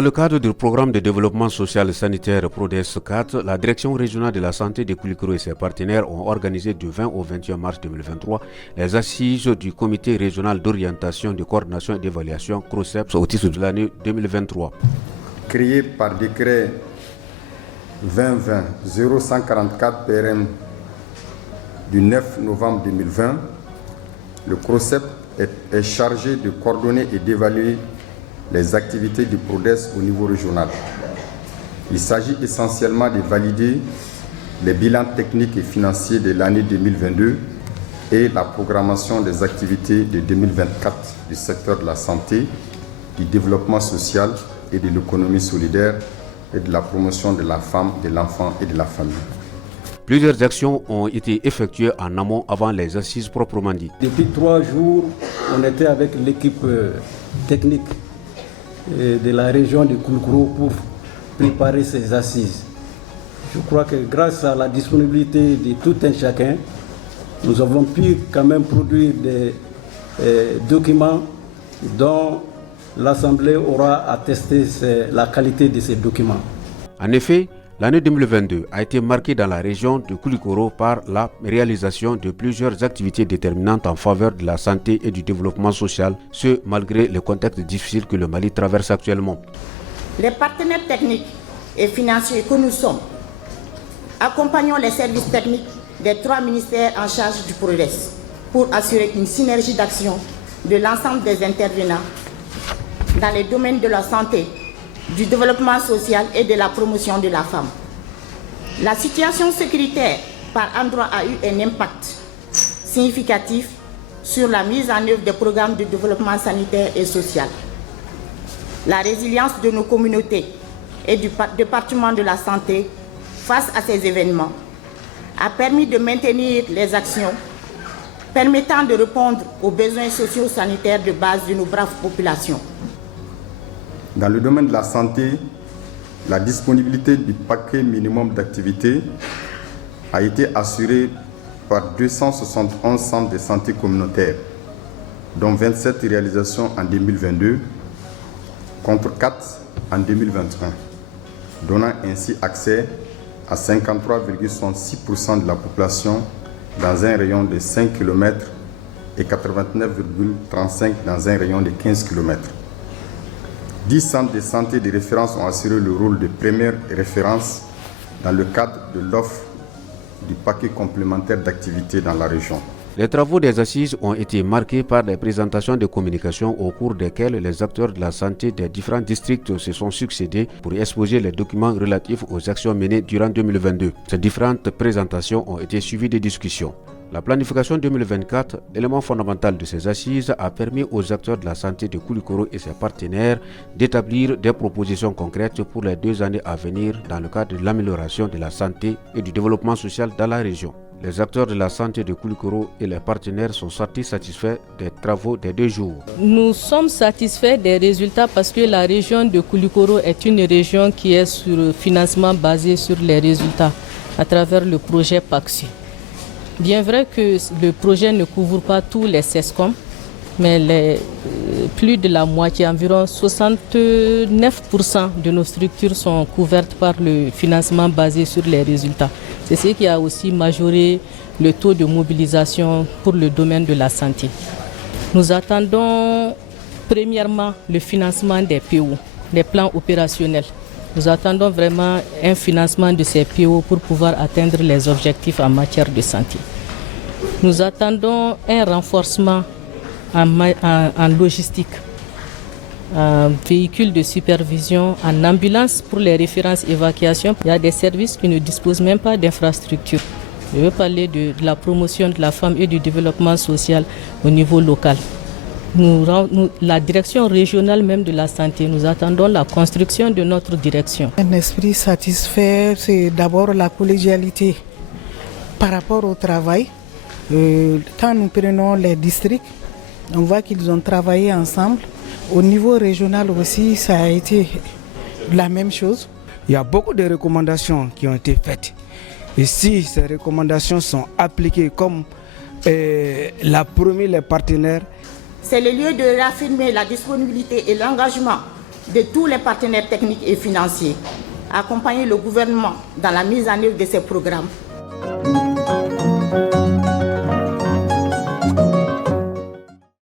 Dans le cadre du programme de développement social et sanitaire PRODES 4, la direction régionale de la santé de Koulikoro et ses partenaires ont organisé du 20 au 21 mars 2023 les assises du comité régional d'orientation, de coordination et d'évaluation CROCEPS au titre de l'année 2023. Créé par décret 2020-0144 PRM du 9 novembre 2020, le CROCEPS est chargé de coordonner et d'évaluer les activités du PRODES au niveau régional. Il s'agit essentiellement de valider les bilans techniques et financiers de l'année 2022 et la programmation des activités de 2024 du secteur de la santé, du développement social et de l'économie solidaire et de la promotion de la femme, de l'enfant et de la famille. Plusieurs actions ont été effectuées en amont avant les assises proprement dites. Depuis 3 jours, on était avec l'équipe technique de la région de Koulikoro pour préparer ces assises. Je crois que grâce à la disponibilité de tout un chacun, nous avons pu quand même produire des documents dont l'Assemblée aura attesté la qualité de ces documents. En effet, l'année 2022 a été marquée dans la région de Koulikoro par la réalisation de plusieurs activités déterminantes en faveur de la santé et du développement social, ce malgré le contexte difficile que le Mali traverse actuellement. Les partenaires techniques et financiers que nous sommes accompagnons les services techniques des 3 ministères en charge du PRODES pour assurer une synergie d'action de l'ensemble des intervenants dans les domaines de la santé, du développement social et de la promotion de la femme. La situation sécuritaire par endroits a eu un impact significatif sur la mise en œuvre des programmes de développement sanitaire et social. La résilience de nos communautés et du département de la santé face à ces événements a permis de maintenir les actions permettant de répondre aux besoins socio-sanitaires de base de nos braves populations. Dans le domaine de la santé, la disponibilité du paquet minimum d'activité a été assurée par 271 centres de santé communautaires, dont 27 réalisations en 2022, contre 4 en 2021, donnant ainsi accès à 53,66% de la population dans un rayon de 5 km et 89,35% dans un rayon de 15 km. 10 centres de santé de référence ont assuré le rôle de première référence dans le cadre de l'offre du paquet complémentaire d'activités dans la région. Les travaux des assises ont été marqués par des présentations de communication au cours desquelles les acteurs de la santé des différents districts se sont succédés pour exposer les documents relatifs aux actions menées durant 2022. Ces différentes présentations ont été suivies de discussions. La planification 2024, élément fondamental de ces assises, a permis aux acteurs de la santé de Koulikoro et ses partenaires d'établir des propositions concrètes pour les 2 années à venir dans le cadre de l'amélioration de la santé et du développement social dans la région. Les acteurs de la santé de Koulikoro et les partenaires sont sortis satisfaits des travaux des 2 jours. Nous sommes satisfaits des résultats parce que la région de Koulikoro est une région qui est sur financement basé sur les résultats à travers le projet PACSU. Bien vrai que le projet ne couvre pas tous les CESCOM, mais plus de la moitié, environ 69% de nos structures sont couvertes par le financement basé sur les résultats. C'est ce qui a aussi majoré le taux de mobilisation pour le domaine de la santé. Nous attendons premièrement le financement des PO, des plans opérationnels. Nous attendons vraiment un financement de ces PO pour pouvoir atteindre les objectifs en matière de santé. Nous attendons un renforcement en logistique, en véhicules de supervision, en ambulance pour les références évacuation. Il y a des services qui ne disposent même pas d'infrastructures. Je veux parler de la promotion de la femme et du développement social au niveau local. La direction régionale même de la santé, nous attendons la construction de notre direction. Un esprit satisfait, c'est d'abord la collégialité par rapport au travail. Quand nous prenons les districts, on voit qu'ils ont travaillé ensemble. Au niveau régional aussi, ça a été la même chose. Il y a beaucoup de recommandations qui ont été faites. Et si ces recommandations sont appliquées comme l'a promis les partenaires, c'est le lieu de réaffirmer la disponibilité et l'engagement de tous les partenaires techniques et financiers, accompagner le gouvernement dans la mise en œuvre de ces programmes